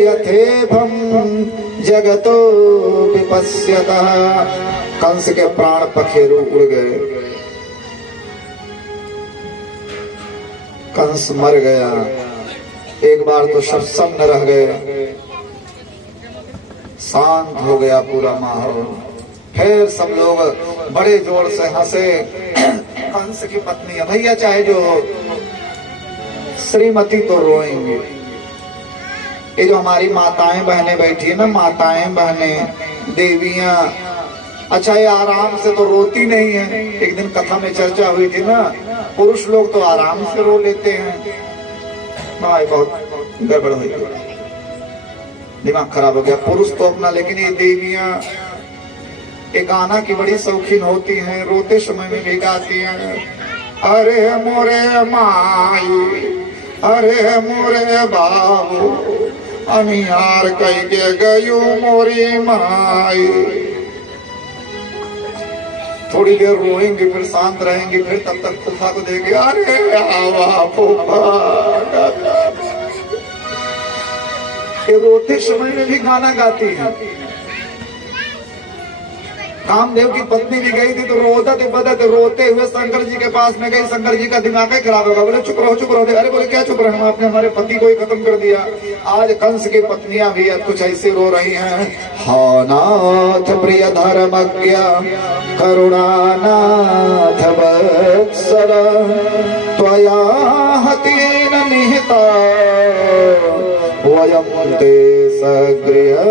यथेभं जगतो विपश्यतः। कंस के प्राण पखेरु उड़ गए, कंस मर गया। एक बार तो सब सन्न रह गए, शांत हो गया पूरा माहौल। फिर सब लोग बड़े जोर से हंसे। कंस की पत्नी भैया चाहे जो हो, श्रीमती तो रोएंगे। ये जो हमारी माताएं बहनें बैठी है ना, माताएं बहनें देवियां, अच्छा ये आराम से तो रोती नहीं है। एक दिन कथा में चर्चा हुई थी ना, पुरुष लोग तो आराम से रो लेते हैं। भाई बहुत गड़बड़ हुई, दिमाग खराब हो गया। पुरुष तो अपना, लेकिन ये देवियां एक गाना की बड़ी शौकीन होती हैं, रोते समय में भी गाती हैं। अरे मोरे माई, अरे मोरे बाबू, अनियार कह के गयू मोरी माई। थोड़ी देर रोएंगे, फिर शांत रहेंगे, फिर तब तक फूफा को देंगे, अरे आवा फूफा। ये रोते समय में भी गाना गाती है। कामदेव की पत्नी भी गई थी तो रोदत बदत रोते हुए शंकर जी के पास में गई। शंकर जी का दिमाग ही खराब होगा, बोले चुप रहो चुप रहो। अरे बोले क्या चुप रहे, आपने हमारे पति को ही खत्म कर दिया। आज कंस की पत्नियां भी कुछ ऐसे रो रही हैं। हा नाथ प्रिय धर्मज्ञ करुणानाथ वत्सल, त्वया हतेन निहता वयं ते सगृह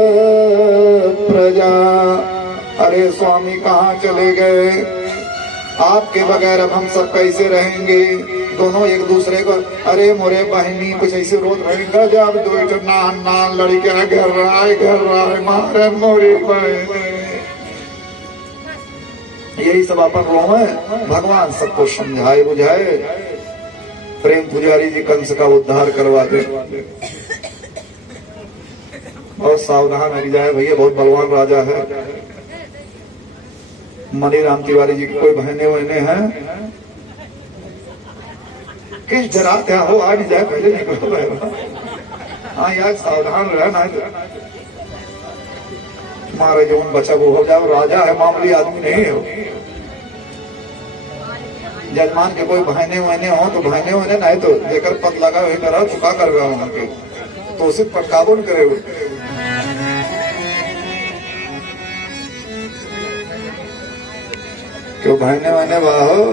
प्रजा। अरे स्वामी कहाँ चले गए, आपके बगैर अब हम सब कैसे रहेंगे। दोनों एक दूसरे को, अरे मोरे बहनी कुछ ऐसे रोज रहेगा जब दो नान नान लड़कियां घर रहा है मारे मोरी बहनी। यही सब अपन रो है। भगवान सबको समझाए बुझाए। प्रेम पुजारी जी कंस का उद्धार करवा दे। बहुत सावधान हो जाए भैया, बहुत बलवान राजा है। मणिराम तिवारी जी की कोई बहने वहने हैं, किस डराते हो आ नहीं जाए, पहले निकलो। हाँ यार सावधान रहना है, तुम्हारे जो बचा वो हो जाओ। राजा है, मामूली आदमी नहीं हो। जजमान के कोई बहने वहने हो तो बहने वहने नहीं तो लेकर पद लगा वही करा चुका कर रहा हूं के तो उसे पटकाबो करे हुए। क्यों बहने वहने वाहो,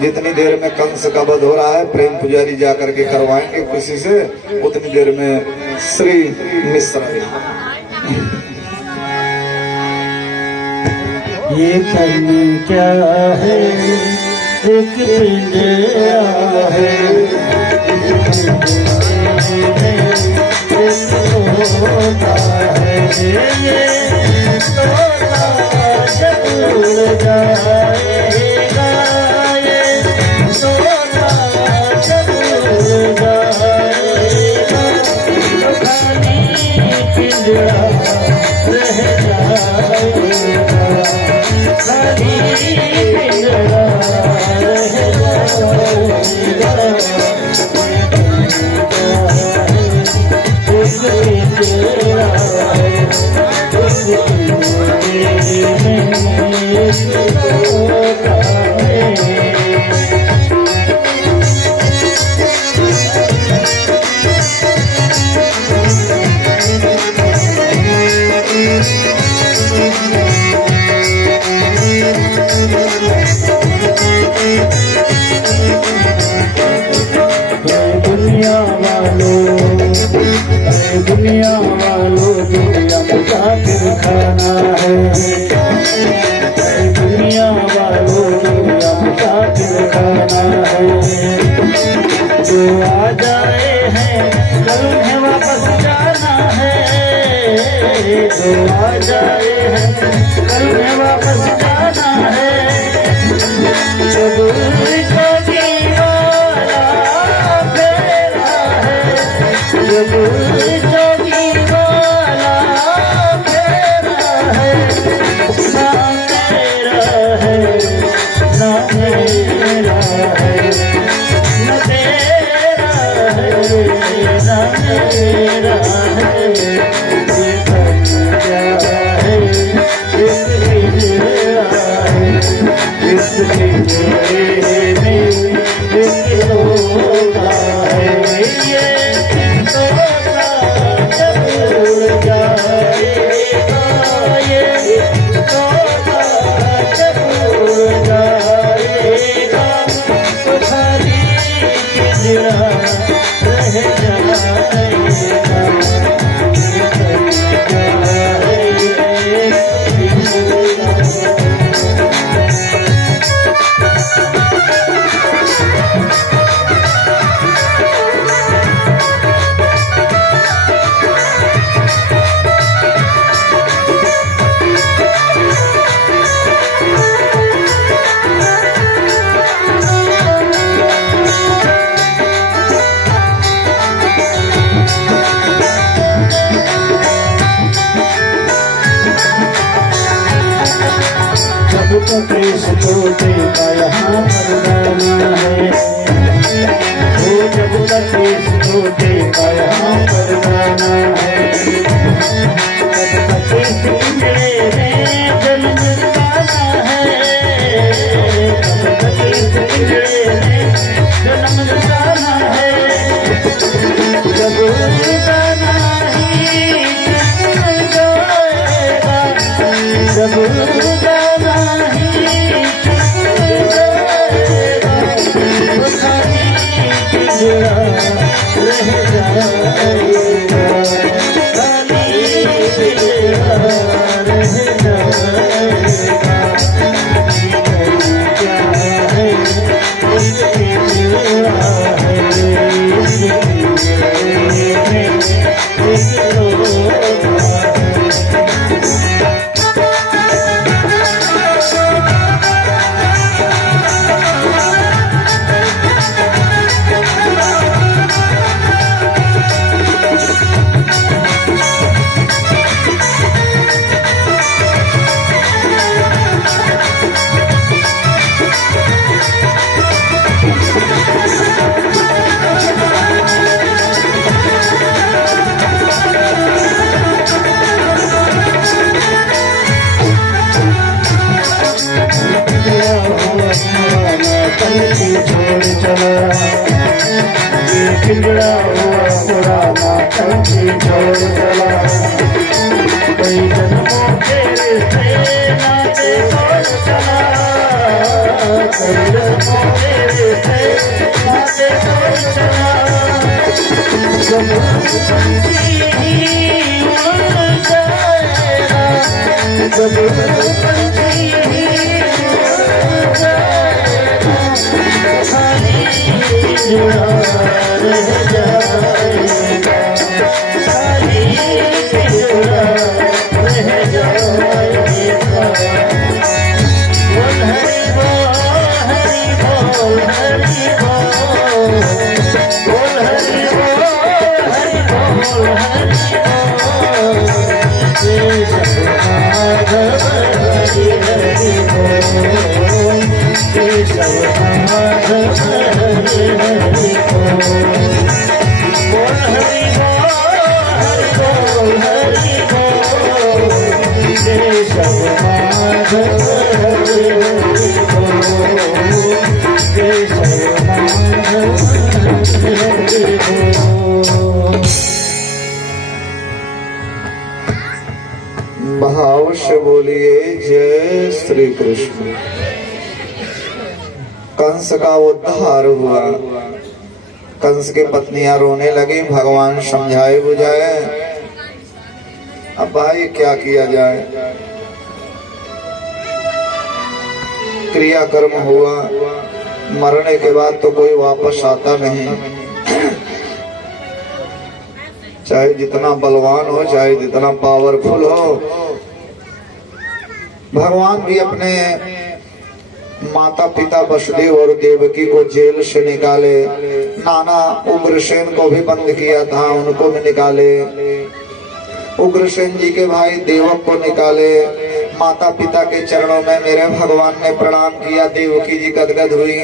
जितनी देर में कंस का वध हो रहा है प्रेम पुजारी जाकर के करवाएंगे किसी से, उतनी देर में श्री मिश्रा ये करनी क्या है, एक पिंजरा है, होता है ये तोता जब उड़ जाएगा, ये तोता जब उड़ जाएगा, तो खाली पिंजरा रह जाएगा, खाली पिंजरा रह जाएगा। दुनिया वालों दुनिया मुसाफिर खाना है, दुनिया वालों दुनिया मुसाफिर खाना है। जो आ जाए हैं कल है वापस जाना है, जो आ जाए हैं कल है वापस जाना है। जब ना मेरा है ना मेरा मेरा है, न तेरा है, न मेरा है, ये धन क्या है, इसकी मेरा है, इसकी मेरे में इसकी तोड़ा है, ये तोड़ा जब उड़ जाएगा, ये तोड़ा जब उड़ जाएगा, तो खाली पिंजरा रह जाएगा, ये धन क्या है, जब तक इस छोटे का यहाँ मरदाना है, वो जब तक इस छोटे का यहाँ मरदाना है, तब तक इस पिंजरे में जन्म जाना है, तब तक इस पिंजरे में जन्म जाना है, जब जाना ही छूट जाएगा, जब जाना ही छूट जाएगा, तो खाली पिंजरा रह जाएगा, खाली पिंजरा रह जाएगा, क्या है इसकी मेरा है, इसकी मेरे में इसकी तोड़ा छोड़ चला, ये पिंजड़ा हुआ पुराना पंछी छोड़ चला, कई जन्मों के रिश्ते नाते तोड़ चला, कई जन्मों के रिश्ते नाते तोड़ चला, जब पंछी ही उड़ जाएगा, जब पंछी ही उड़ जाएगा, खाली पिंजरा रह जाएगा, खाली पिंजरा रह जाएगा, बोल हरि बोल हरि बोल हरि बोल, बोल हरि बोल हरि बोल हरि बोल, ये सब माधव हरि हरि बोल, ये सब माधव हरि हरि बोल, बोल हरि बोल हरि बोल, ये सब माधव हरि हरि बोल, ये सब माधव हरि हरि बोल। भाव से बोलिए जय श्री कृष्ण। कंस का उद्धार हुआ। कंस की पत्नियां रोने लगी, भगवान समझाए बुझाए। अब भाई क्या किया जाए, क्रियाकर्म हुआ, मरने के बाद तो कोई वापस आता नहीं, चाहे जितना बलवान हो, चाहे जितना पावरफुल हो। भगवान भी अपने माता पिता वसुदेव और देवकी को जेल से निकाले, नाना उग्रसेन को भी बंद किया था, उनको भी निकाले, उग्रसेन जी के भाई देवक को निकाले। माता पिता के चरणों में मेरे भगवान ने प्रणाम किया, देवकी जी गदगद हुई।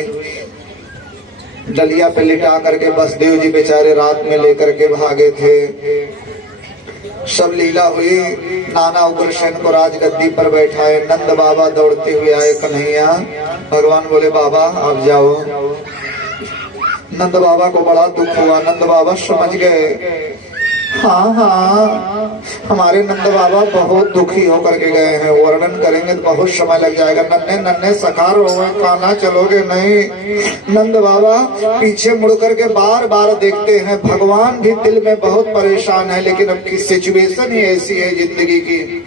डलिया पे लिटा करके बसदेव जी बेचारे रात में लेकर के भागे थे। सब लीला हुई, नाना उग्रसेन को राजगद्दी पर बैठाए, नंद बाबा दौड़ते हुए आए, कन्हैया। भगवान बोले बाबा आप जाओ। नंद बाबा को बड़ा दुख हुआ। नंद बाबा समझ गए, हाँ हाँ हमारे नंद बाबा बहुत दुखी होकर के गए हैं, वर्णन करेंगे तो बहुत समय लग जाएगा। नन्हे नन्हे सकार हो गए, कान्हा चलोगे नहीं। नंद बाबा पीछे मुड़ करके बार बार देखते हैं। भगवान भी दिल में बहुत परेशान है, लेकिन अब की सिचुएशन ही ऐसी है जिंदगी की,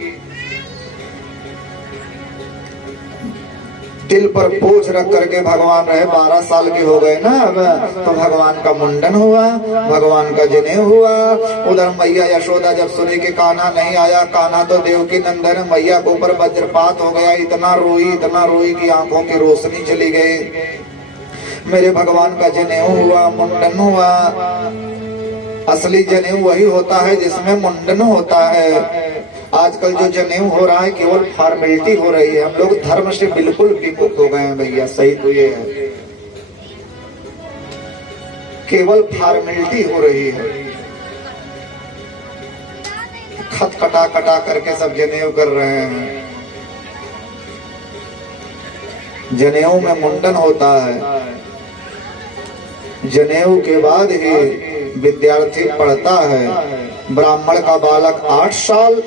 दिल पर बोझ रख करके भगवान रहे। 12 साल के हो गए ना अब, तो भगवान का मुंडन हुआ, भगवान का जनेऊ हुआ। उधर मैया यशोदा जब सुनी कि कान्हा नहीं आया, कान्हा तो देवकी नंदन, मैया के ऊपर वज्रपात हो गया। इतना रोई कि आंखों की रोशनी चली गई। मेरे भगवान का जनेऊ हुआ, मुंडन हुआ। असली जनेऊ वही होता है जिसमें मुंडन होता है। आजकल जो जनेऊ हो रहा है केवल फॉर्मेलिटी हो रही है। हम लोग धर्म से बिल्कुल विमुख हो गए हैं भैया, सही तो ये है, केवल फॉर्मेलिटी हो रही है। खत कटा कटा करके सब जनेऊ कर रहे हैं। जनेऊ में मुंडन होता है, जनेऊ के बाद ही विद्यार्थी पढ़ता है। ब्राह्मण का बालक 8 साल,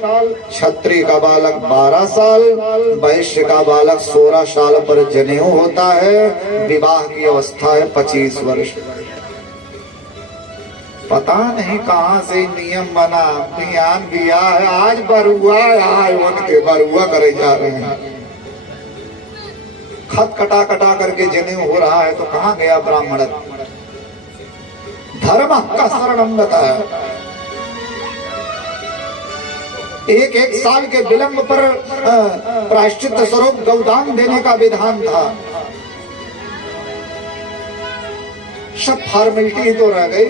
क्षत्रिय का बालक 12 साल, वैश्य का बालक 16 साल पर जनेऊ होता है। विवाह की अवस्था है 25 वर्ष। पता नहीं कहां से नियम बना, बयान दिया है। आज बरुआ आए उनके बरुआ करे जा रहे हैं। खत कटा कटा करके जनेऊ हो रहा है, तो कहां गया ब्राह्मण? धर्म का शरणम बताया। एक साल के विलंब पर प्रायश्चित स्वरूप गौदान देने का विधान था। सब फॉर्मेलिटी ही तो रह गई।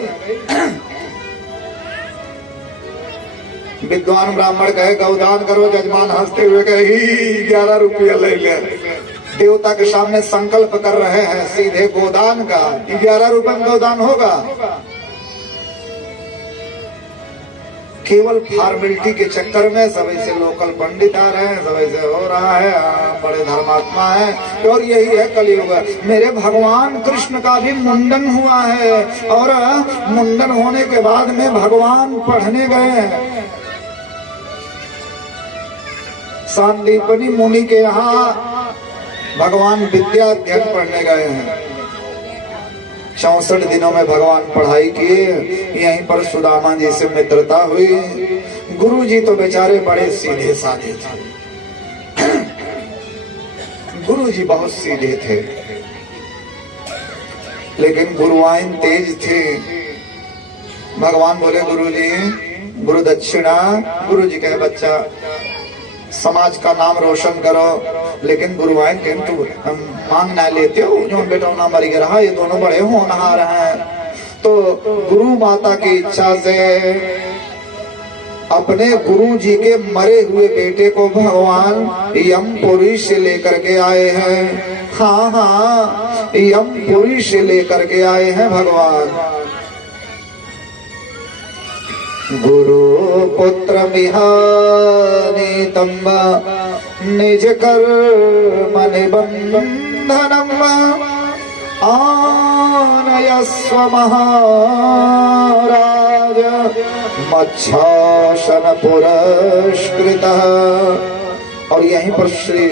विद्वान ब्राह्मण कहे गौदान करो, जजमान हंसते हुए कहे 11 रुपया ले ले। देवता के सामने संकल्प कर रहे हैं सीधे गोदान का, 11 रुपये में गोदान होगा। केवल फॉर्मेलिटी के चक्कर में सब ऐसे लोकल पंडित आ रहे हैं, सब ऐसे हो रहा है। बड़े धर्मात्मा है, और यही है कलयुग। मेरे भगवान कृष्ण का भी मुंडन हुआ है, और मुंडन होने के बाद में भगवान पढ़ने गए हैं। सांदीपनी मुनि के यहाँ भगवान विद्या अध्ययन पढ़ने गए हैं। 64 दिनों में भगवान पढ़ाई किए। यहीं पर सुदामा जी से मित्रता हुई। गुरु जी तो बेचारे बड़े सीधे साधे थे। गुरु जी बहुत सीधे थे, लेकिन गुरुआइन तेज थे। भगवान बोले गुरु जी गुरु दक्षिणा। गुरु जी कहे बच्चा समाज का नाम रोशन करो, लेकिन गुरुआइन किंतु मांग ना लेते हो, जो बेटा ना मरी रहा, ये दोनों बड़े होनहार हैं। तो गुरु माता की इच्छा से अपने गुरु जी के मरे हुए बेटे को भगवान यमपुरी से लेकर के आए हैं। हाँ हाँ यमपुरी से लेकर के आए हैं भगवान। गुरु पुत्र विहानीतम निज कर्म निबंधनम आनयस्व महाराज मच्छासन पुरस्कृतः। और यहीं पर श्री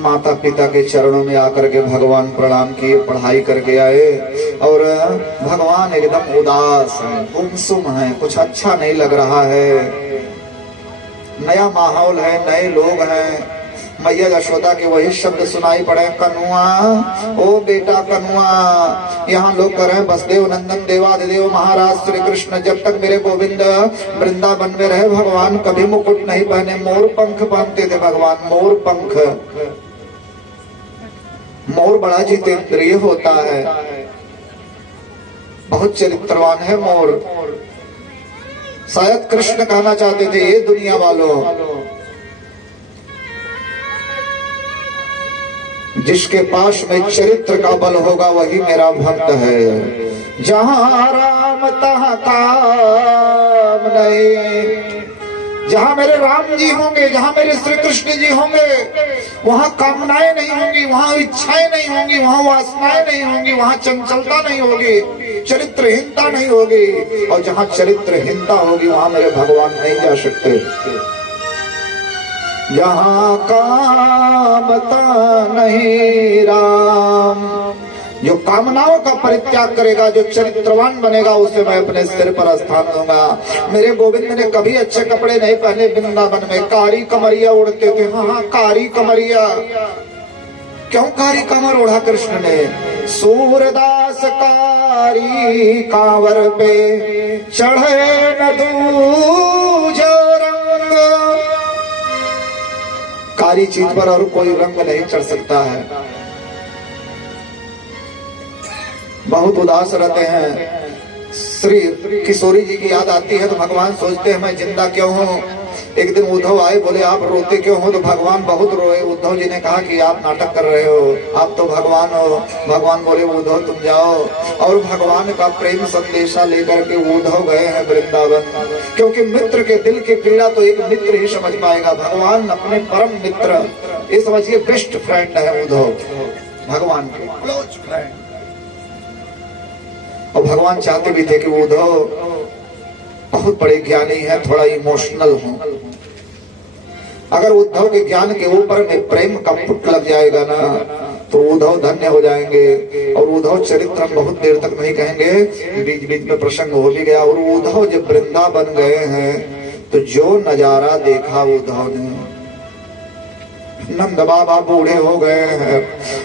माता पिता के चरणों में आकर के भगवान प्रणाम किए, पढ़ाई करके आए। और भगवान एकदम उदास हैं, गुमसुम हैं, कुछ अच्छा नहीं लग रहा है। नया माहौल है, नए लोग हैं। मैया यशोदा के वही शब्द सुनाई पड़े, कनुआ ओ बेटा कनुआ। यहाँ लोग कह रहे हैं वसुदेव नंदन देवादिदेव महाराज श्री कृष्ण जब तक मेरे गोविंद वृंदावन में रहे भगवान कभी मुकुट नहीं पहने, मोर पंख पहनते थे भगवान। मोर पंख, मोर बड़ा जितेंद्रिय होता है, बहुत चरित्रवान है मोर। शायद कृष्ण कहना चाहते थे, ये दुनिया वालों, जिसके पास में चरित्र का बल होगा वही मेरा भक्त है। जहां राम तहां काम नहीं, जहां मेरे राम जी होंगे, जहां मेरे श्री कृष्ण जी होंगे, वहां कामनाएं नहीं होंगी, वहां इच्छाएं नहीं होंगी, वहां वासनाएं नहीं होंगी, वहां चंचलता नहीं होगी, चरित्रहीनता नहीं होगी। और जहां चरित्रहीनता होगी वहां मेरे भगवान नहीं जा सकते। जहां कामता नहीं राम, जो कामनाओं का परित्याग करेगा, जो चरित्रवान बनेगा, उसे मैं अपने सिर पर स्थान दूंगा। मेरे गोविंद ने कभी अच्छे कपड़े नहीं पहने, वृंदावन में कारी कमरिया उड़ते थे। हाँ, कारी कमरिया। क्यों कारी कमर ओढ़ा कृष्ण ने? सूरदास कारी कांवर पे चढ़े न दूजो रंग। कारी चीज पर और कोई रंग नहीं चढ़ सकता है। बहुत उदास रहते हैं। श्री किशोरी जी की याद आती है तो भगवान सोचते हैं मैं जिंदा क्यों हूँ। एक दिन उद्धव आए, बोले आप रोते क्यों हो? तो भगवान बहुत रोए। उद्धव जी ने कहा कि आप नाटक कर रहे हो, आप तो भगवान हो। भगवान बोले उद्धव तुम जाओ। और भगवान का प्रेम संदेशा लेकर के उद्धव गए हैं वृंदावन। क्योंकि मित्र के दिल की पीड़ा तो एक मित्र ही समझ पाएगा। भगवान अपने परम मित्र, ये समझिए बेस्ट फ्रेंड है उद्धव, भगवान के क्लोज फ्रेंड। और भगवान चाहते भी थे कि उद्धव बहुत बड़े ज्ञानी है, थोड़ा इमोशनल हो। अगर उद्धव के ज्ञान के ऊपर में प्रेम का पुट लग जाएगा ना तो उद्धव धन्य हो जाएंगे। और उद्धव चरित्र हम बहुत देर तक नहीं कहेंगे, बीच बीच में प्रसंग हो भी गया। और उद्धव जब वृंदावन गए हैं तो जो नजारा देखा उद्धव ने, नंद बाबा बूढ़े हो गए हैं,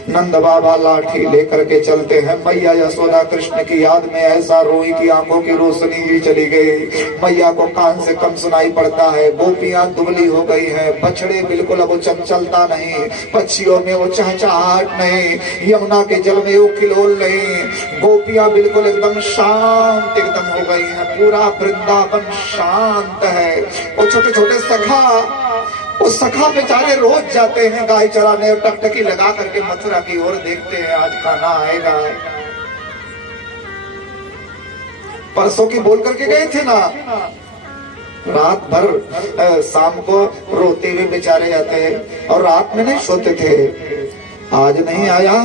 नंद बाबा लाठी लेकर के चलते हैं। मैया यशोदा कृष्ण की याद में ऐसा रोई कि आंखों की रोशनी ही चली गई। मैया को कान से कम सुनाई पड़ता है। गोपियां दुबली हो गई है, बछड़े बिल्कुल अब वो चंचलता नहीं, पक्षियों में वो चहचहाट नहीं, यमुना के जल में वो खिलोल नहीं। गोपियां बिल्कुल एकदम शांत एकदम हो गई है। पूरा वृंदावन शांत है। वो छोटे छोटे सखा, उस सखा बेचारे रोज जाते हैं गाय चराने, टकटकी लगा करके मथुरा की ओर देखते हैं आज खाना आएगा। परसों की बोल करके गए थे ना, रात भर शाम को रोते हुए बेचारे जाते हैं और रात में नहीं सोते थे। आज नहीं आया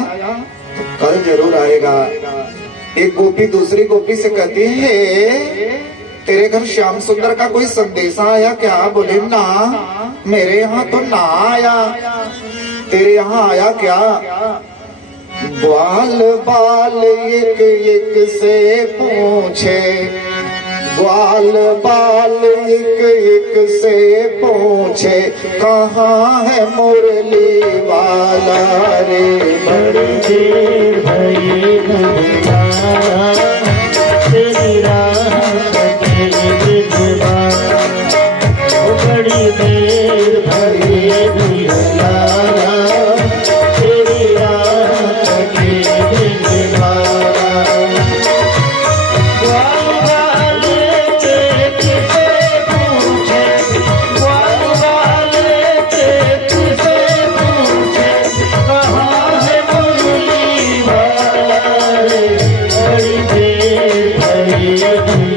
तो कल जरूर आएगा। एक गोपी दूसरी गोपी से कहती है तेरे घर श्याम सुंदर का कोई संदेशा आया क्या? बोले ना, मेरे यहाँ तो ना आया। तेरे यहाँ आया क्या? ग्वाल बाल एक एक से पूछे, ग्वाल बाल एक एक से पूछे, कहाँ है मुरली वाला रे? बड़ी देर भई तेरी रात के बिजवा, बड़ी देर भई तेरी रात के बिजवा। Yeah.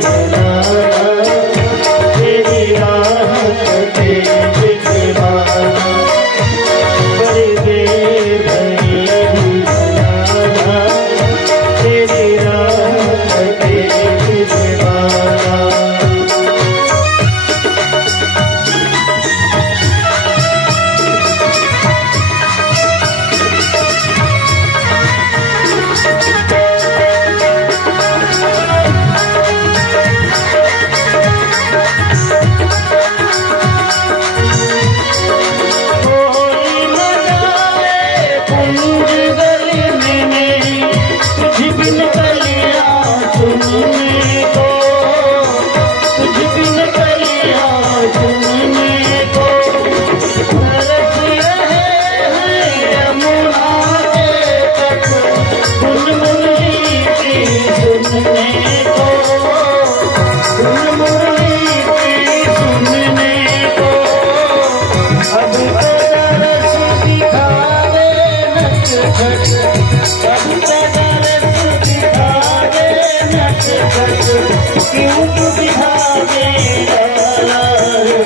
क्यों दुविधा में डाला है,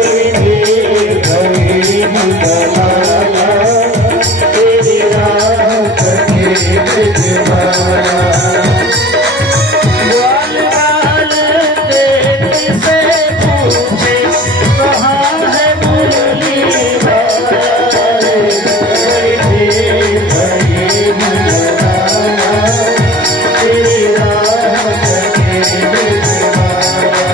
तेरी लाला, तेरी राह कटे भिजवाला। ग्वाल बाल देख से पूछे कहाँ है मुरली वाला रे, तेरी लाला, तेरी राह कटे भिजवाला।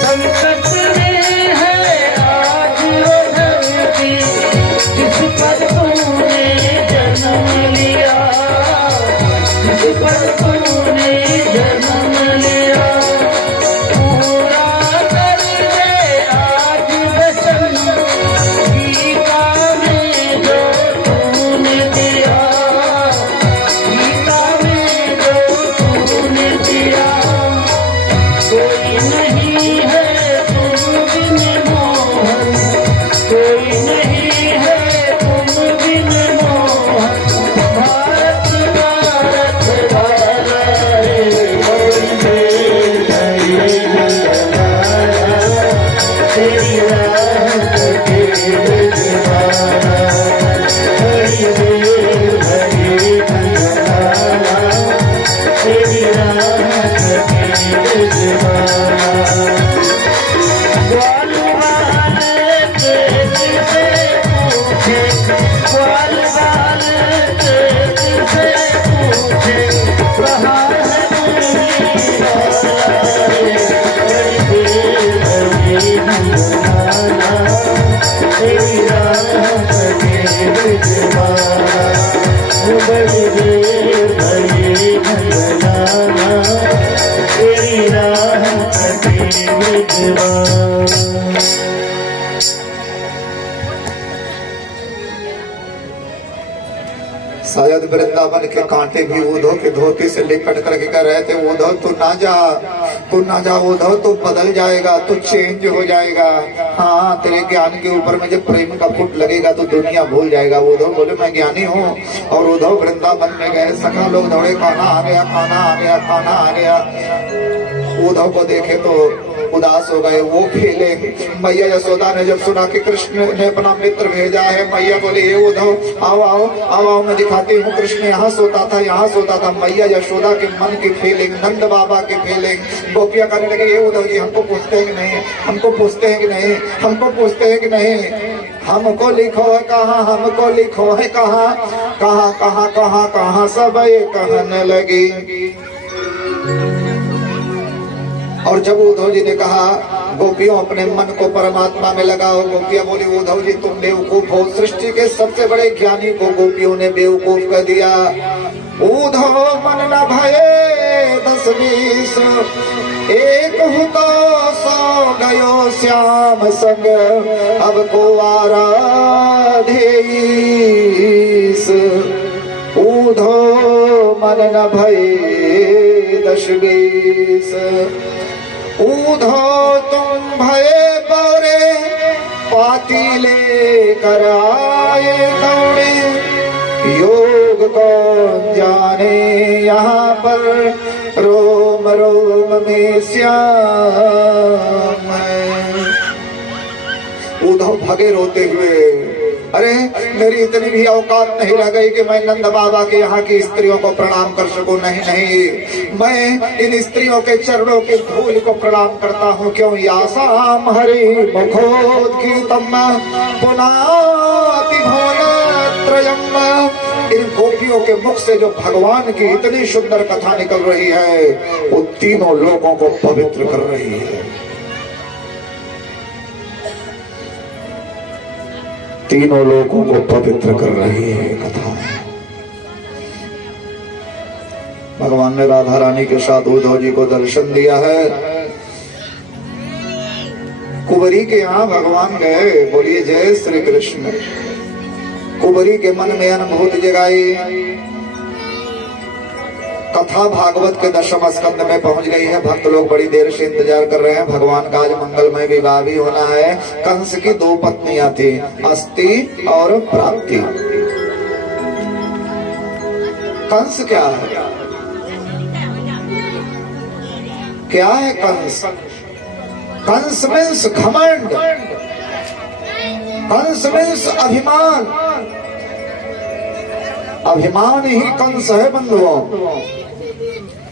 संकट में है आज वो धरती, जिस पर तूने जन्म लिया, जिस पर तूने जन्म लिया। पूरा कर दे आज वचन, गीता में जो तूने दिया, गीता में जो तूने दिया। कोई नहीं है तुम बिन मोहन, कोई नहीं है तुम बिन मोहन। भारत भारत वाला रे, वंदे मातरम, तेरी राह कटे भिजवाला। हरि देव हरि भंडारा, तेरी राह कटे भिजवाला। ग्वाल बाल देख से पूछे, ग्वाल बाल देख से पूछे कहाँ है मुरली वाला रे, हरि देव हरि भंडारा, तेरी राह कटे भिजवाला। हरि देव हरि भंडारा, तेरी राह कटे भिजवाला। शायद वृंदावन के कांटे भी उद्धव के धोती से लिपट करके कह रहे थे, उद्धव तू ना जा, तू ना जा उद्धव, तू बदल जाएगा, तू चेंज हो जाएगा। हाँ, तेरे ज्ञान के ऊपर में जब प्रेम का फुट लगेगा तो दुनिया भूल जाएगा। उद्धव बोले मैं ज्ञानी हूँ। और उद्धव वृंदावन में गए, सखा लोग दौड़े, खाना आ गया, खाना आ गया, खाना आ गया। उद्धव को देखे तो उदास हो गए, वो खेले। मैया यशोदा ने जब सुना कि कृष्ण ने अपना मित्र भेजा है, मैया बोली ये उद्धव आओ आओ आओ आओ, मैं दिखाती हूँ कृष्ण यहाँ सोता था, यहाँ सोता था। मैया यशोदा के मन की फीलिंग, नंद बाबा की फीलिंग। गोपिया करने लगे ये उद्धव जी हमको पूछते हैं कि नहीं, हमको पूछते हैं कि नहीं, हमको पूछते हैं कि नहीं, हमको लिखो है कहाँ, हमको लिखो है कहाँ, कहाँ कहाँ कहाँ कहाँ सब ये कहने लगी। और जब उद्धव जी ने कहा गोपियों अपने मन को परमात्मा में लगाओ, गोपियां बोली उद्धव जी तुम बेवकूफ हो, सृष्टि के सबसे बड़े ज्ञानी को गोपियों ने बेवकूफ कर दिया। उद्धव मन न भये 10-20, एक हूँ तो 100 गयो श्याम संग, अब को आराधेईस। उद्धव मन न भये 10-20, उद्धव तुम भये बौरे, पाती लेकर आए दौड़े। योग कौन जाने यहाँ पर रोम रोम में श्याम है। उद्धव भगे रोते हुए, अरे मेरी इतनी भी औकात नहीं रह गई कि मैं नंद बाबा के यहाँ की स्त्रियों को प्रणाम कर सकूं। नहीं नहीं, मैं इन स्त्रियों के चरणों के धूल को प्रणाम करता हूँ। क्यों यासाम हरि मुखोद्गीतम पुनाति भुवनत्रयम्। इन गोपियों के मुख से जो भगवान की इतनी सुंदर कथा निकल रही है, वो तीनों लोगों को पवित्र कर रही है। तीनों लोगों को पवित्र कर रही है कथा। भगवान ने राधा रानी के साथ उद्धव जी को दर्शन दिया है। कुंवरी के यहाँ भगवान गए, बोलिए जय श्री कृष्ण। कुंवरी के मन में अनुभूति जगाई। कथा भागवत के 10वें स्कंद में पहुंच गई है। भक्त लोग बड़ी देर से इंतजार कर रहे हैं। भगवान का आज मंगलमय विवाह भी होना है। कंस की 2 पत्नियां थी, अस्ति और प्राप्ति। कंस क्या है? क्या है कंस? कंस मीन्स घमंड, कंस मीन्स अभिमान। अभिमान ही कंस है बंधुओं।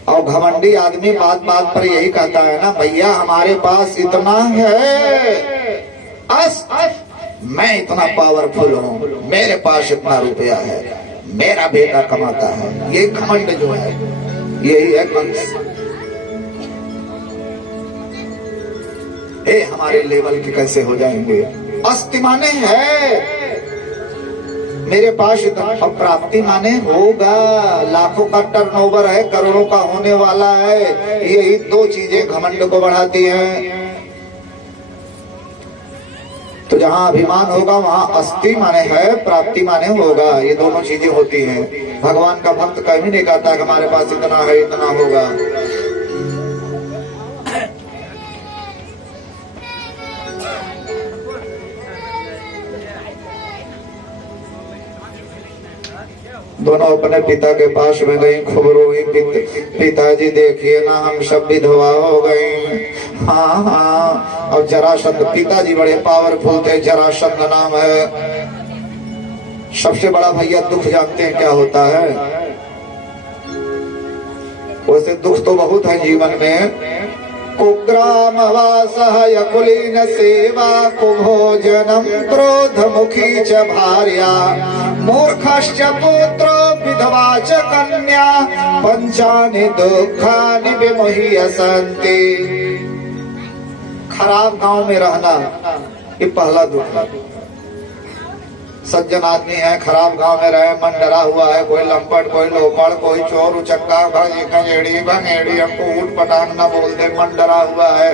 और घमंडी आदमी बात बात पर यही कहता है ना, भैया हमारे पास इतना है, मैं इतना पावरफुल हूँ, मेरे पास इतना रुपया है, मेरा बेटा कमाता है। ये घमंड जो है यही है कंस। हमारे लेवल के कैसे हो जाएंगे? अस्ति माने है, मेरे पास इतना। प्राप्ति माने होगा, लाखों का टर्नओवर है, करोड़ों का होने वाला है। यही 2 चीजें घमंड को बढ़ाती हैं। तो जहां अभिमान होगा वहां अस्ति माने है, प्राप्ति माने होगा। ये दोनों चीजें होती हैं। भगवान का भक्त कभी नहीं कहता कि हमारे पास इतना है, इतना होगा। दोनों अपने पिता के पास में गई, खूब रोई। पिताजी देखिए ना, हम सब विधवा हो गए। हाँ हाँ। और जरासंध, पिताजी बड़े पावरफुल थे, जरासंध नाम है। सबसे बड़ा भैया दुख जानते हैं क्या होता है? वैसे दुख तो बहुत है जीवन में। कुग्रामवासः यकुलीन सेवा कुभोजनम क्रोधमुखी च भार्या मूर्खश्च पुत्रो विधवा च कन्या पंचानि दुखानि विमुह्यसन्ति। खराब गांव में रहना ये पहला दुख है। सज्जन आदमी है, खराब गांव में रहे, मन डरा हुआ है, कोई लंपट, कोई लोपड़, कोई चोर उचक्का, भाजी खंजेड़ी भंगेड़ी, हमको ऊट पटांग न बोल दे, मन डरा हुआ है।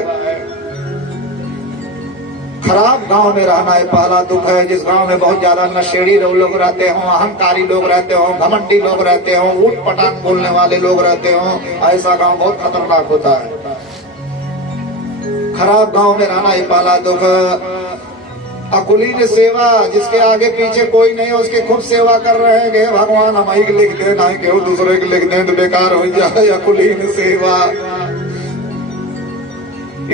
खराब गांव में रहना ये पहला दुख है। जिस गांव में बहुत ज्यादा नशेड़ी लोग रहते हो, अहंकारी लोग रहते हो, घमंडी लोग रहते हो, ऊट पटांग बोलने वाले लोग रहते हो, ऐसा गांव बहुत खतरनाक होता है। खराब गांव में रहना ये पहला दुख। अकुलीन सेवा, जिसके आगे पीछे कोई नहीं, उसके खूब सेवा कर रहे हैं। भगवान हम ही लिख दे, ना केवल दूसरे के लिख दे तो बेकार हो जाए। अकुलीन सेवा,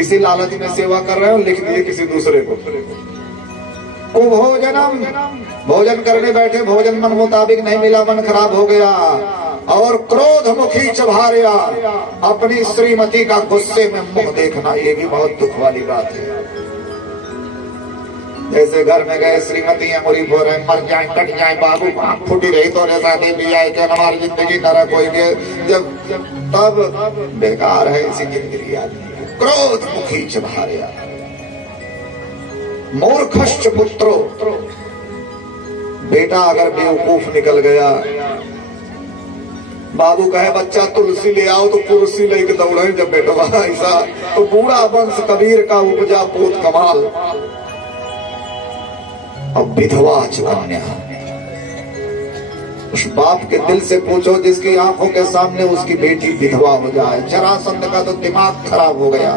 इसी लालच में सेवा कर रहे हो, लिख दिए किसी दूसरे को। कुभोजनम, भोजन करने बैठे, भोजन मन मुताबिक नहीं मिला, मन खराब हो गया। और क्रोध मुखी च भार्या, अपनी श्रीमती का गुस्से में मुंह देखना, ये भी बहुत दुख वाली बात है। जैसे घर में गए, श्रीमती मुरी हो रहे, मर जाए, कट जाए, बाबू आंख फूटी रही तो शादी भी आए कि हमारी जिंदगी नरक हो गई, जब तब बेकार है ऐसी जिंदगी आदमी। क्रोध मुखी च भार्या मूर्खश्च पुत्रो, बेटा अगर बेवकूफ निकल गया, बाबू कहे बच्चा तुलसी ले आओ तो कुर्सी लेके दौड़े, जब बेटा ऐसा तो बूढ़ा वंश कबीर का उपजा पूत कमाल। अब विधवा कन्या, उस बाप के दिल से पूछो जिसकी आंखों के सामने उसकी बेटी विधवा हो जाए। जरासंध का तो दिमाग खराब हो गया।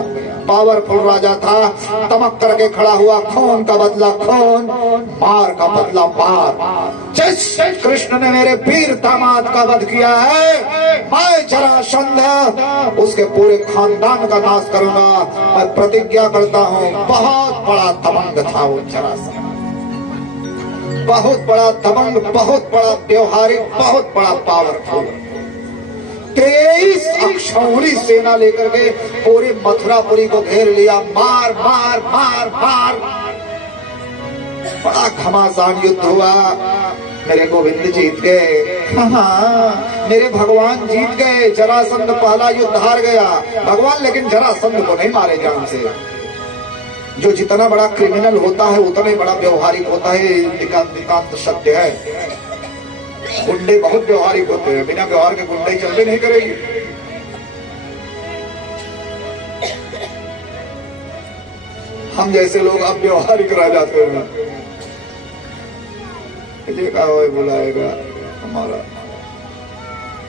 पावरफुल राजा था, तमक करके खड़ा हुआ, खून का बदला खून, मार का बदला मार। जिस कृष्ण ने मेरे वीर दामाद का वध किया है, मैं जरासंध उसके पूरे खानदान का नाश करूंगा। मैं प्रतिज्ञा करता हूँ। बहुत बड़ा दबंग था वो जरासंध, बहुत बड़ा दबंग, बहुत बड़ा व्यवहारिक, बहुत बड़ा पावरफुल। 23 अक्षौहिणी सेना लेकर के पूरे मथुरापुरी को घेर लिया। मार मार मार मार, बड़ा घमासान युद्ध हुआ। मेरे गोविंद जीत गए, हाँ मेरे भगवान जीत गए। जरासंध पहला युद्ध हार गया भगवान, लेकिन जरासंध को नहीं मारे जान से। जो जितना बड़ा क्रिमिनल होता है उतना ही बड़ा व्यवहारिक होता है, नितांत सत्य है। गुंडे बहुत व्यवहारिक होते हैं, बिना व्यवहार के गुंडे चलते नहीं करेगी। हम जैसे लोग अब व्यवहारिक रह जाते हैं। देखा हुआ बुलाएगा हमारा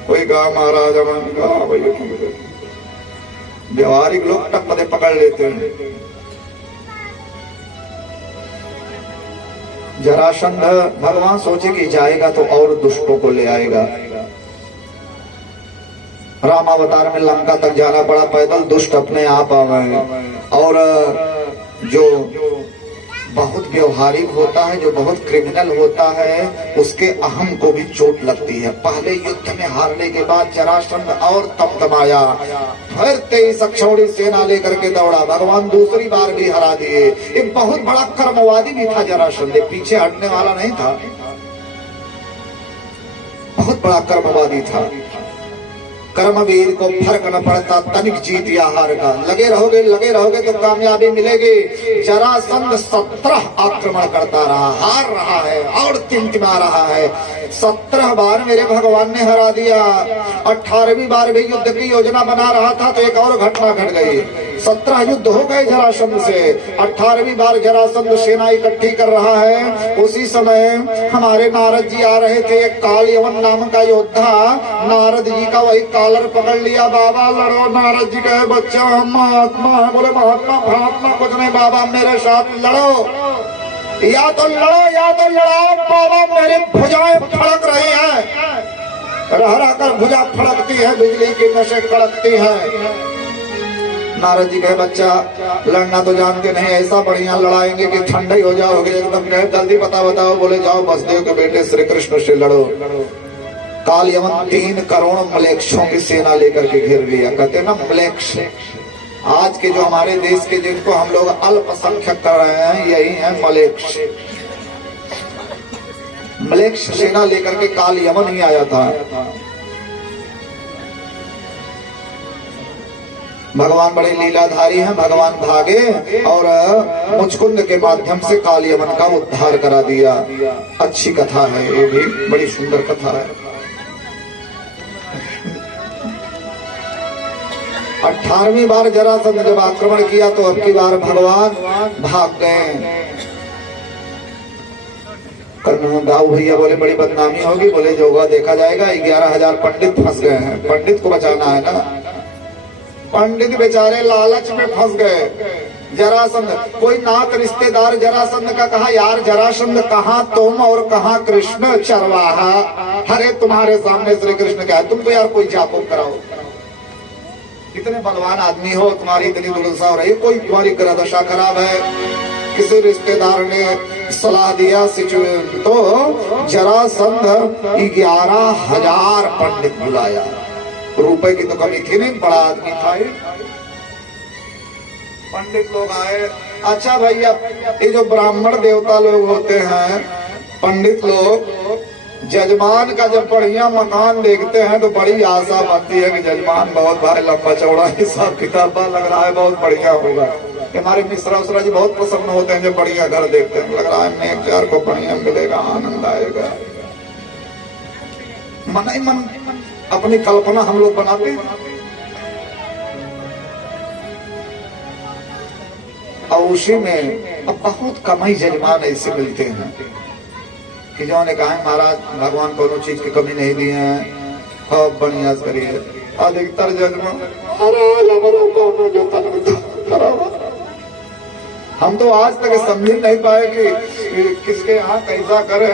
कोई कहा महाराज अमन कहा भैया, व्यवहारिक लोग टक पकड़ लेते हैं। जरासंध भगवान सोचे कि जाएगा तो और दुष्टों को ले आएगा। राम अवतार में लंका तक जाना पड़ा पैदल, दुष्ट अपने आप आ गए। और जो बहुत व्यवहारिक होता है, जो बहुत क्रिमिनल होता है, उसके अहम को भी चोट लगती है। पहले युद्ध में हारने के बाद जरासंध और तमतमाया, फिर 23 अक्षौणी सेना लेकर के दौड़ा, भगवान दूसरी बार भी हरा दिए। एक बहुत बड़ा कर्मवादी भी था जरासंध, पीछे हटने वाला नहीं था, बहुत बड़ा कर्मवादी था। कर्मवीर को फर्क न पड़ता तनिक जीत या हार का, लगे रहोगे तो कामयाबी मिलेगी। जरासंध 17 आक्रमण करता रहा, हार रहा है और टिमटिमा रहा है। 17 बार मेरे भगवान ने हरा दिया। 18वीं बार भी युद्ध की योजना बना रहा था तो एक और घटना घट गई। 17 युद्ध हो गए जरासंध से, 18वीं बार जरासंध सेना इकट्ठी कर रहा है। उसी समय हमारे नारद जी आ रहे थे। एक काल यवन नाम का योद्धा नारद जी का वही कॉलर पकड़ लिया। बाबा लड़ो। नारद जी कहे बच्चा हम महात्मा है। बोले महात्मा महात्मा कुछ नहीं बाबा, मेरे साथ लड़ो, या तो लड़ो या तो लड़ाओ। बाबा मेरे भुजाएं फड़क रही हैं, रह कर भुजा फड़कती है, बिजली की नशे कड़कती है। नारद जी कहे बच्चा लड़ना तो जानते नहीं, ऐसा बढ़िया लड़ाएंगे कि ठंडा ही हो जाओगे एकदम। कहे जल्दी बताओ। बोले जाओ वसुदेव के बेटे श्री कृष्ण से लड़ो। काल यवन 3 करोड़ मलेक्षों की सेना लेकर के घेर लिया। कहते हैं ना मलेक्ष, आज के जो हमारे देश के जिनको हम लोग अल्पसंख्यक कर रहे हैं, यही है मलेक्ष। मलेक्ष सेना लेकर के काल यवन ही आया था। भगवान बड़े लीलाधारी हैं। भगवान भागे और मुचकुंद के माध्यम से काल यवन का उद्धार करा दिया। अच्छी कथा है, ये भी बड़ी सुंदर कथा है। 18वीं बार जरासंध जब आक्रमण किया तो अब की बार भगवान भाग गए। गाँव भैया बोले बड़ी बदनामी होगी। बोले जो होगा देखा जाएगा। 11,000 पंडित फंस गए हैं, पंडित को बचाना है ना। पंडित बेचारे लालच में फंस गए। जरासंध कोई नात रिश्तेदार जरासंध का कहा यार जरासंध कहाँ तुम और कहाँ कृष्ण चरवाहा। अरे तुम्हारे सामने श्री कृष्ण क्या है, तुम तो यार कोई जाप कराओ। कितने बलवान आदमी हो, तुम्हारी इतनी दुर्दशा हो रही, कोई तुम्हारी ग्रह दशा खराब है। किसी रिश्तेदार ने सलाह दिया तो जरासंध 11,000 पंडित बुलाया। रुपए की तो कमी थी नहीं, बड़ा आदमी था ये। पंडित लोग आए। अच्छा भैया ये जो ब्राह्मण देवता लोग होते हैं, पंडित लोग, जजमान का जब बढ़िया मकान देखते हैं तो बड़ी आशा बनती है कि जजमान बहुत भाई लंबा चौड़ा हिसाब किताब लग रहा है, बहुत बढ़िया होगा। हमारे मिश्रा उसरा जी बहुत प्रसन्न होते हैं जब बढ़िया घर देखते हैं, लग रहा है नेक जार को बढ़िया मिलेगा, आनंद आएगा। मन ही मन अपनी कल्पना हम लोग बनाते हैं। और उसी में अब बहुत कम ही जजमान ऐसे मिलते हैं कि जो ने कहा महाराज भगवान को चीज की कमी नहीं दी है, खूब बढ़िया करिए। अधिकतर जजमान हम तो आज तक समझ नहीं पाए कि किसके यहाँ कैसा करे।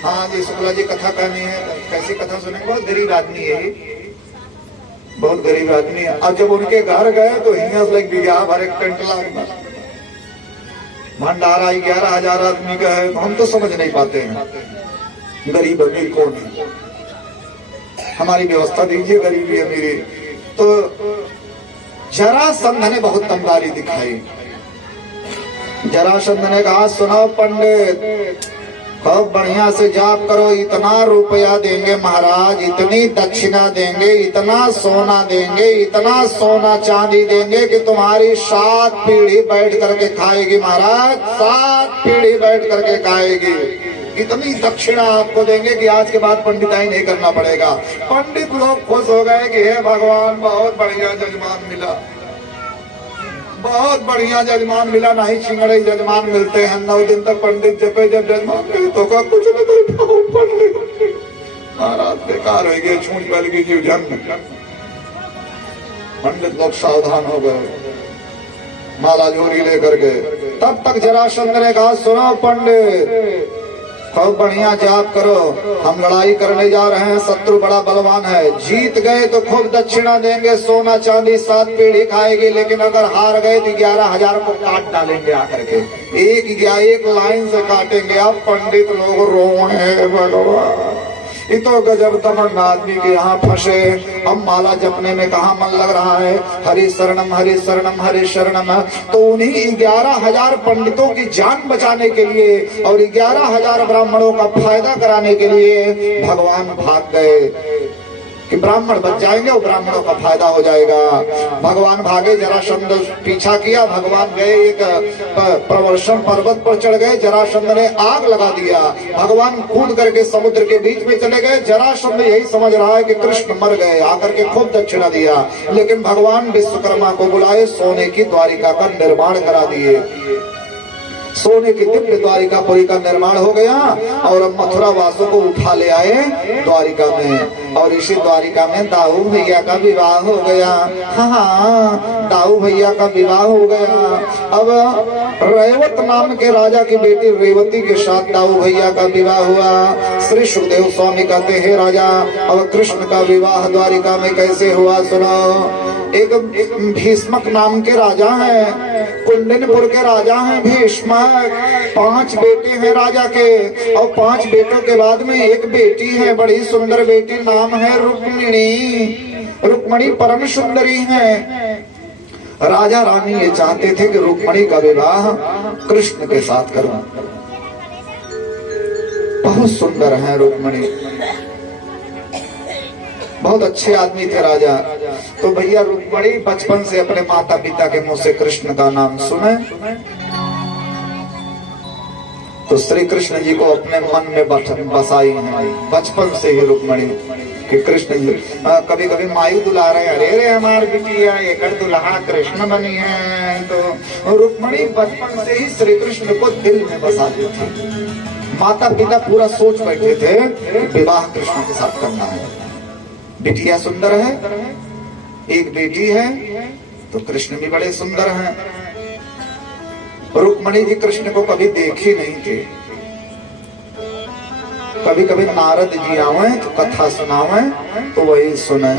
हाँ जी शुक्ला जी कथा कहनी है, कैसी कथा सुनेंगे। बहुत गरीब आदमी है, बहुत गरीब आदमी है। और जब उनके घर गए तो हिंगा बिगहा भर एक टेंट लागना, भंडारा 11,000 आदमी का है। हम तो समझ नहीं पाते हैं गरीब अमीर कौन है। हमारी व्यवस्था दीजिए गरीबी अमीरी। तो जरासंध ने बहुत दमदारी दिखाई। जरासंध ने कहा सुनो पंडित, खूब बढ़िया से जाप करो, इतना रुपया देंगे महाराज, इतनी दक्षिणा देंगे, इतना सोना देंगे, इतना सोना चांदी देंगे कि तुम्हारी 7 पीढ़ी बैठ करके खाएगी महाराज, 7 पीढ़ी बैठ करके खाएगी। इतनी दक्षिणा आपको देंगे कि आज के बाद पंडिताई नहीं करना पड़ेगा। पंडित लोग खुश हो गए कि हे भगवान बहुत बढ़िया जजमान मिला, बहुत बढ़िया जजमान मिला। नहीं चिंगड़े जजमान मिलते हैं। 9 दिन तक पंडित जपे, जब जजमान मिले तो का कुछ नहीं पंडित महाराज बेकार हो गए, छूट बल की जीव जन्म। पंडित लोग सावधान हो गए, माला झोरी लेकर के। तब तक जरासंध ने कहा, सुनो पंडित, खूब बढ़िया जाप करो, हम लड़ाई करने जा रहे हैं, शत्रु बड़ा बलवान है, जीत गए तो खूब दक्षिणा देंगे, सोना चांदी 7 पीढ़ी खाएगी, लेकिन अगर हार गए तो 11,000 को काट डालेंगे आकर के, एक लाइन से काटेंगे। अब पंडित लोग रोने भगवान, इतो गजब तमन आदमी के यहाँ फंसे। अब माला जपने में कहाँ मन लग रहा है, हरि शरणम हरि शरणम हरि शरणम। तो उन्हीं 11,000 पंडितों की जान बचाने के लिए और 11,000 ब्राह्मणों का फायदा कराने के लिए भगवान भाग गए कि ब्राह्मण बच जाएंगे और ब्राह्मणों का फायदा हो जाएगा। भगवान भागे, जरासंध पीछा किया। भगवान गए, एक प्रवर्षण पर्वत पर चढ़ गए, जरासंध ने आग लगा दिया। भगवान कूद करके समुद्र के बीच में चले गए। जरासंध यही समझ रहा है कि कृष्ण मर गए, आकर के खूब दक्षिणा दिया। लेकिन भगवान विश्वकर्मा को बुलाए, सोने की द्वारिका का निर्माण करा दिए। सोने की दिव्य द्वारिकापुरी का निर्माण हो गया और अब मथुरा वासों को उठा ले आए द्वारिका में, और इसी द्वारिका में दाऊ भैया का विवाह हो गया। हाँ, दाऊ भैया का विवाह हो गया। अब रेवत नाम के राजा की बेटी रेवती के साथ दाऊ भैया का विवाह हुआ। श्री सुखदेव स्वामी कहते हैं, राजा अब कृष्ण का विवाह द्वारिका में कैसे हुआ सुनो। एक भीष्मक नाम के राजा हैं, कुंडनपुर के राजा हैं भीष्मक। 5 बेटे हैं राजा के, और 5 बेटों के बाद में एक बेटी है, बड़ी सुंदर बेटी, नाम है रुक्मिणी। रुक्मिणी परम सुंदरी है। राजा रानी ये चाहते थे कि रुक्मिणी का विवाह कृष्ण के साथ करूं। बहुत सुंदर है रुक्मिणी, बहुत अच्छे आदमी थे राजा। तो भैया रुक्मिणी बचपन से अपने माता पिता के मुंह से कृष्ण का नाम सुने, तो श्री कृष्ण जी को अपने मन में बसाई है बचपन से ही रुक्मिणी कि कृष्ण जी। कभी कभी मायू दुला रहे, अरे रे हमारी बिटिया एक दुल्हा कृष्ण बनी है। तो रुक्मिणी बचपन से ही श्री कृष्ण को दिल में बसा दी थी। माता पिता पूरा सोच बैठे थे विवाह कृष्ण के साथ करना है। बिटिया सुंदर है, एक बेटी है, तो कृष्ण भी बड़े सुंदर हैं। रुक्मिणी जी कृष्ण को कभी देखी नहीं थी। कभी कभी नारद जी आवे तो कथा सुनावे तो वही सुने।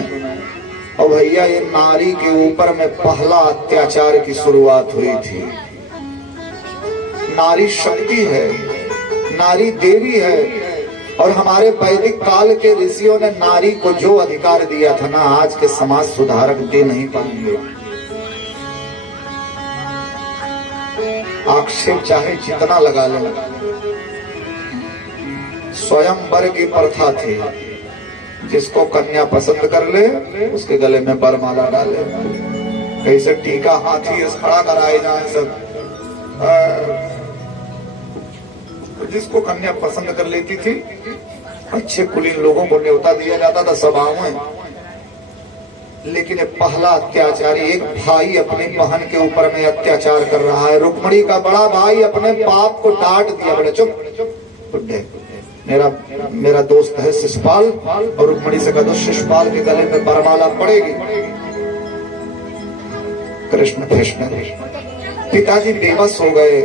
और भैया ये नारी के ऊपर में पहला अत्याचार की शुरुआत हुई थी। नारी शक्ति है, नारी देवी है, और हमारे वैदिक काल के ऋषियों ने नारी को जो अधिकार दिया था ना, आज के समाज सुधारक दे नहीं पाएंगे। आक्षेप चाहे जितना लगा ले, स्वयंवर की प्रथा थी, जिसको कन्या पसंद कर ले उसके गले में बरमाला डाले, कैसे टीका हाथी खड़ा कराए जाए सब। जिसको कन्या पसंद कर लेती थी, अच्छे कुलीन लोगों को न्योता दिया जाता था सभाओं में। लेकिन पहला अत्याचारी, एक भाई अपनी बहन के ऊपर में अत्याचार कर रहा है। रुक्मिणी का बड़ा भाई अपने बाप को डांट दिया, बड़े चुप, मेरा दोस्त है शिशुपाल, और रुक्मिणी से कह दो शिशुपाल के गले में बरमाला पड़ेगी। कृष्ण पिताजी बेबस हो गए।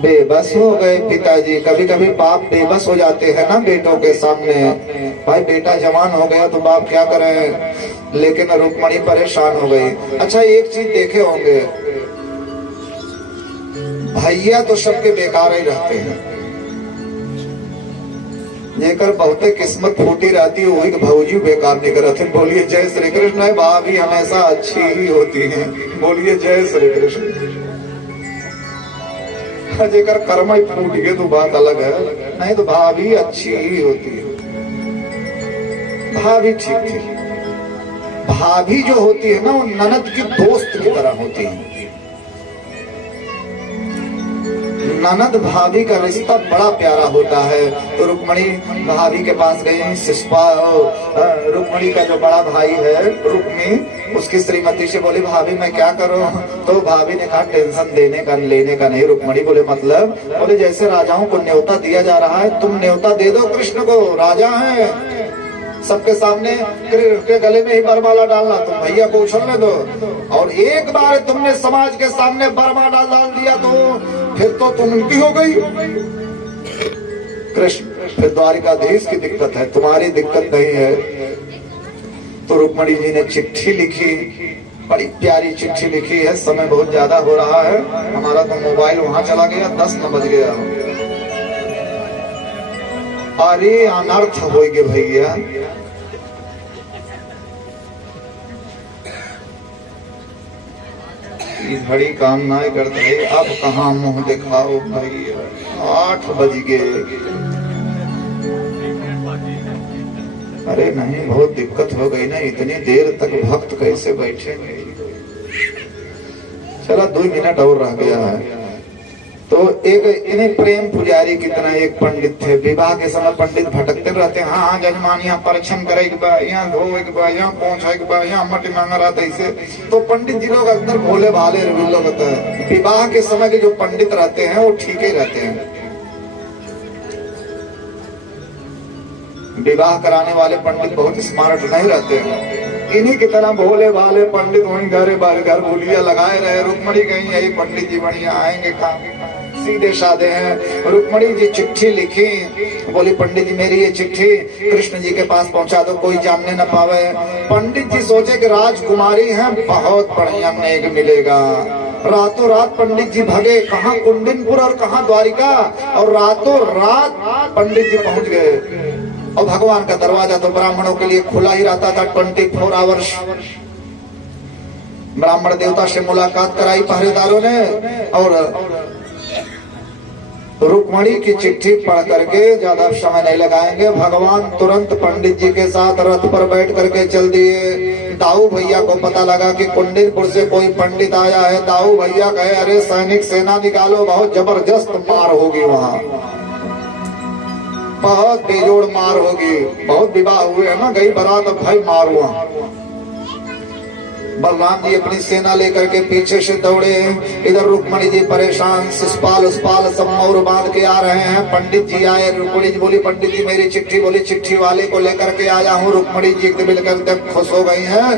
बेबस हो गए पिताजी। कभी कभी बाप बेबस हो जाते हैं ना बेटों के सामने। भाई बेटा जवान हो गया तो बाप क्या करें, लेकिन रुक्मिणी परेशान हो गई। अच्छा एक चीज देखे होंगे, भैया तो सबके बेकार ही रहते हैं, जेकर बहुते किस्मत फूटी रहती है वही भौजी बेकार नहीं करते। बोलिए जय श्री कृष्ण। है भाभी हमेशा अच्छी ही होती हैं, बोलिए जय श्री कृष्ण। जेकर कर्म ही फूट गए तो बात अलग है, नहीं तो भाभी अच्छी ही होती है। भाभी ठीक थी। भाभी जो होती है ना वो ननद की दोस्त की तरह होती है। ननद भाभी का रिश्ता बड़ा प्यारा होता है। तो रुक्मणी भाभी के पास गई। रुक्मणी का जो बड़ा भाई है रुक्मी, उसकी श्रीमती से बोली भाभी मैं क्या करूं? तो भाभी ने कहा टेंशन देने का लेने का नहीं। रुक्मणी बोले मतलब? बोले जैसे राजाओं को न्योता दिया जा रहा है, तुम न्योता दे दो कृष्ण को, राजा है, सबके सामने के गले में ही बरमाला डालना, तुम भैया को उछलने दो। और एक बार तुमने समाज के सामने बरमाला डाल दिया तो फिर तो तुम उनकी हो गई। कृष्ण फिर द्वारिकाधीश की दिक्कत है, तुम्हारी दिक्कत नहीं है। तो रुक्मणी जी ने चिट्ठी लिखी, बड़ी प्यारी चिट्ठी लिखी है। समय बहुत ज्यादा हो रहा है, हमारा तो मोबाइल वहां चला गया, 10 न बज गया। अरे अनर्थ हो गए भैया। घड़ी काम ना करते, अब कहाँ मुंह दिखाओ भैया, 8 बज गए। अरे नहीं, बहुत दिक्कत हो गई ना, इतनी देर तक भक्त कैसे बैठेंगे। चला 2 मिनट और रह गया है। तो एक इन्हें प्रेम पुजारी की तरह एक पंडित थे। विवाह के समय पंडित भटकते रहते हैं, हाँ जजमान यहाँ परिछन करे के बा, यहाँ धोए के बा, यहाँ पहुंचाए के बा, यहाँ मटी मांगा रहता ऐसे। तो पंडित जी लोग अंदर भोले भाले लोग होते हैं। विवाह के समय के जो पंडित रहते हैं वो ठीक ही रहते हैं। विवाह कराने वाले पंडित बहुत स्मार्ट नहीं रहते हैं। इन्हीं की तरह भोले भाले पंडित वहीं घर बोलिया लगाए रहे। रुक्मणी कहीं यही पंडित जी बढ़िया आएंगे, खाएंगे, सीधे साधे हैं। रुक्मणी जी चिट्ठी लिखी, बोली पंडित जी मेरी ये चिट्ठी कृष्ण जी के पास पहुंचा दो, कोई जानने न पावे। पंडित जी सोचे कि राजकुमारी है, बहुत बढ़िया नेक मिलेगा। रातों रात पंडित जी भगे, कहाँ कुंडिनपुर और कहाँ द्वारिका, और रातों रात पंडित जी पहुंच गए। और भगवान का दरवाजा तो ब्राह्मणों के लिए खुला ही रहता था 24 आवर्स। ब्राह्मण देवता से मुलाकात कराई पहरेदारों ने, और रुक्मणी की चिट्ठी पढ़ करके ज्यादा समय नहीं लगाएंगे, भगवान तुरंत पंडित जी के साथ रथ पर बैठ करके चल दिए। दाऊ भैया को पता लगा कि कुंडिनपुर से कोई पंडित आया है। दाऊ भैया कहे अरे सैनिक सेना निकालो, बहुत जबरदस्त मार होगी वहाँ, बहुत बेजोड़ मार होगी। बहुत विवाह हुए है ना, गई बारात, अब भाई मार हुआ। बलराम जी अपनी सेना लेकर के पीछे से दौड़े। इधर रुक्मणी जी परेशान शिषपाल उसपाल सब मोर बांध के आ रहे हैं। पंडित जी आए। रुक्मणी जी बोली पंडित जी मेरी चिट्ठी, बोली चिट्ठी वाले को लेकर के आया हूँ। रुक्मणी जी एकदम खुश हो गई हैं,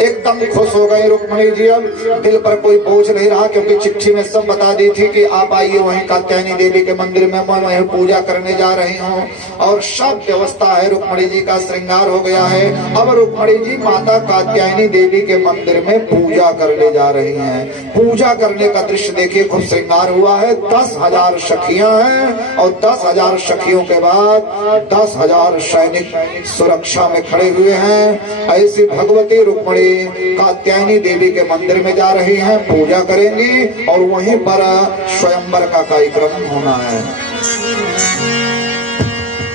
एकदम खुश हो गई रुक्मणी जी। अब दिल पर कोई बोझ नहीं रहा, क्योंकि चिट्ठी में सब बता दी थी कि आप आइए वहीं कात्यायनी देवी के मंदिर में, मैं वहीं पूजा करने जा रही हूँ। और सब व्यवस्था है, रुक्मणी जी का श्रृंगार हो गया है। अब रुक्मणी जी माता कात्यायनी देवी के मंदिर में पूजा करने जा रही हैं। पूजा करने का दृश्य देखिए, खूब श्रृंगार हुआ है। 10,000 सखियां हैं, और 10,000 सखियों के बाद 10,000 सैनिक सुरक्षा में खड़े हुए हैं। ऐसी भगवती रुक्मणी कात्यायनी देवी के मंदिर में जा रही हैं, पूजा करेंगी, और वहीं पर स्वयंवर का कार्यक्रम होना है।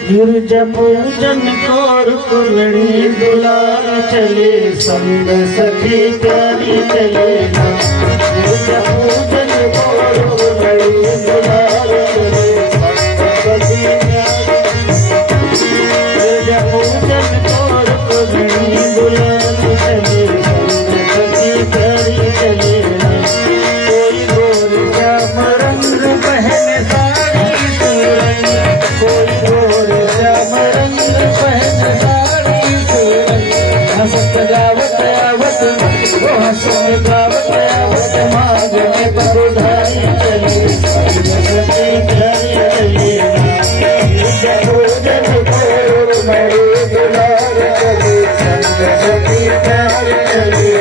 गिरजा पूजन और कुलड़ी दुलार चले, संग सखी प्यारी चले। गिरजा पूजन और कुलड़ी दुलार चले, संग सखी गिरजा पूजन और कुलड़ी दुलार चले, संग सखी प्यारी चले। कोई गोर श्याम रंग पहने साड़ी सुरंग, कोई गोर श्याम रंग पहन साड़ी सुरंग। हंसत गावत आवत वो हंसत गावत आवत, मांग में बधाई चली, सखी प्यारी चली। भोजन कोर मेरे दुलार चली, संग सखी प्यारी चली।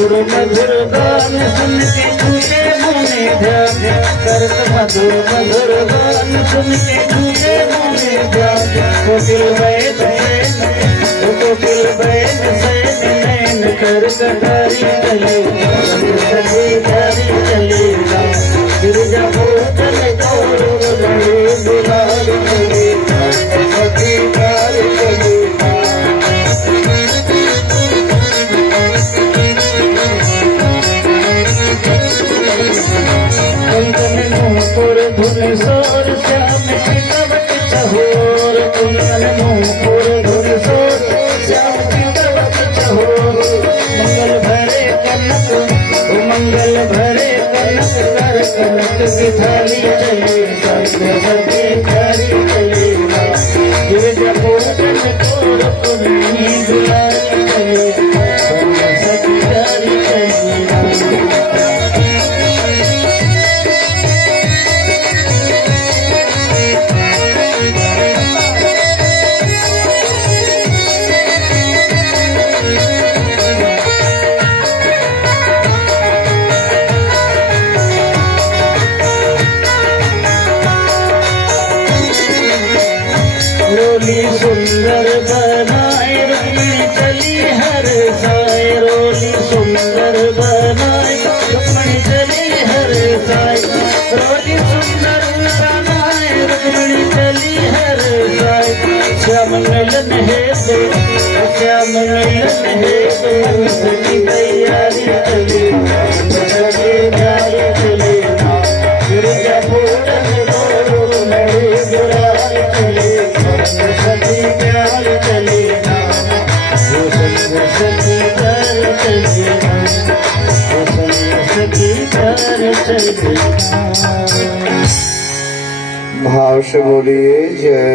मधुर मधुर गान सुन के झूठे मुने ध्यान करत मधुर मधुर गान सुन के झूठे मुने ध्यान कोकिल बैद से नैन कर कटारी चले सखी धारी चले गिरजा भोजन कौर लड़े दुलार चले सखी धारी चले धुन सोर श्याम की कवच चहोर कुंदन मुंहपुर धुन सोर श्याम की कवच चहोर मंगल भरे कनक कर कनक की थाली चले सखी थाली चले गिरजा पूजन कोर पुनी दुलारी चले सखी थाली चले रोली सुंदर बनाए रुक्मिणी चली हर साए रोली सुंदर बनाए रुक्मिणी चली हर साए रोली सुंदर बनाए रुक्मिणी चली हर साए श्याम मिलन है श्याम मिलन है की तैयारी चली चली जाए चले गिरजा पूजन करो लड़े दुलार चले सखी प्यार चले सखी प्यार चले सखी प्यार चले भाव से बोलिए जय।